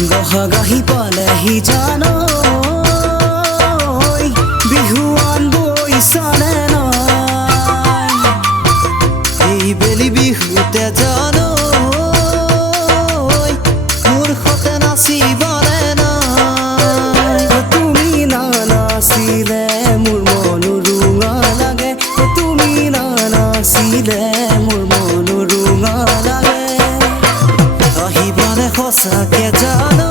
বহাগাহি পালেহি জানো বিহুৱান বৈছানে নাই এই বেলি বিহুতে জানো মোৰ সতে নাচিবানে নাই তুমি নানাচিলে মোৰ মন ৰুঙা লাগে তুমি নানাচিলে মোৰ মন ৰুঙা লাগে আহিবানে সঁচাকে জানো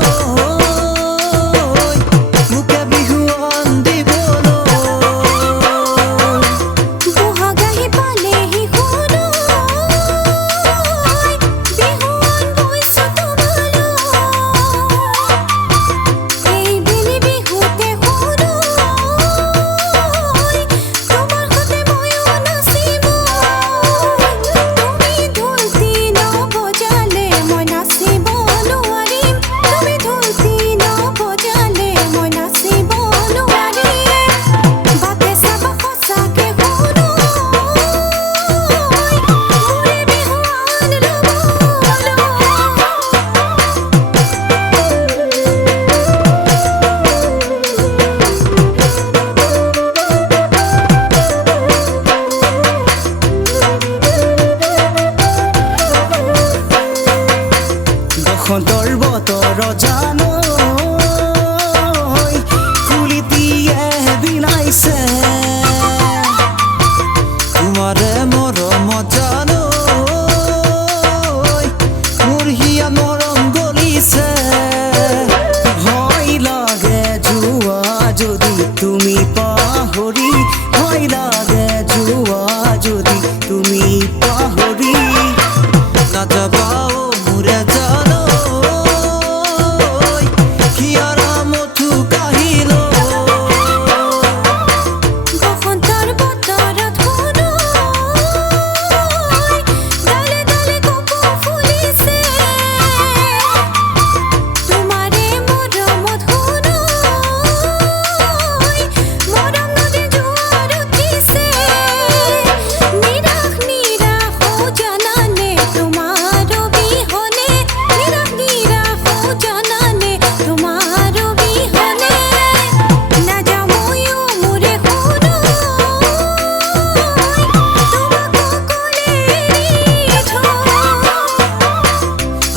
বসন্তৰ বতৰ জানো কুলিটিয়ে বিনাইছে তোমাৰে মৰমত জানো মোৰ হিয়া মৰম গলিছে ভয় লাগে যোৱা যদি তুমি পাহৰি ভয় লাগে যোৱা যদি তুমি পাহৰি নাযাবা মোৰে জানো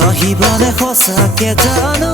আহিবানে সঁচাকে জানো